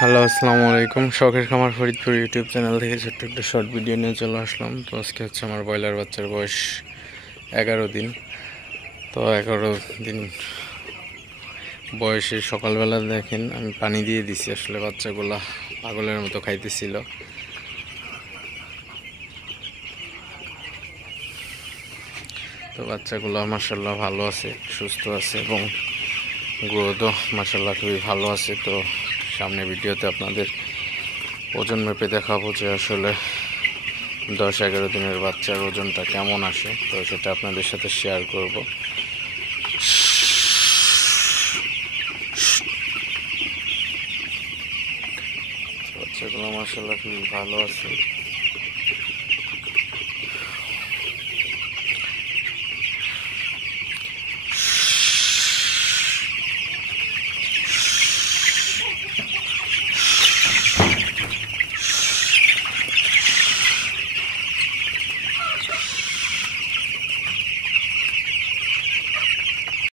Hello, আসসালামু আলাইকুম। শখের খামার ফরিদপুর ইউটিউব চ্যানেল থেকে ছোট্ট একটা শর্ট ভিডিও নিয়ে চলে আসলাম। তো আজকে হচ্ছে আমার ব্রয়লার বাচ্চার বয়স 11 দিন। তো 11 দিন বয়সে সকালবেলা দেখেন আমি পানি দিয়ে দিছি, আসলে বাচ্চাগুলা পাগলের মতো খাইতেছিল। তো বাচ্চাগুলো মাশাআল্লাহ ভালো আছে, সুস্থ আছে এবং গ্রোথও মাশাআল্লাহ খুবই ভালো আছে। তো সামনে ভিডিওতে আপনাদের ওজন মেপে দেখাবো যে আসলে 10-11 দিনের বাচ্চার ওজনটা কেমন আসে, তো সেটা আপনাদের সাথে শেয়ার করব। বাচ্চাগুলো মাশাআল্লাহ খুবই ভালো আছে।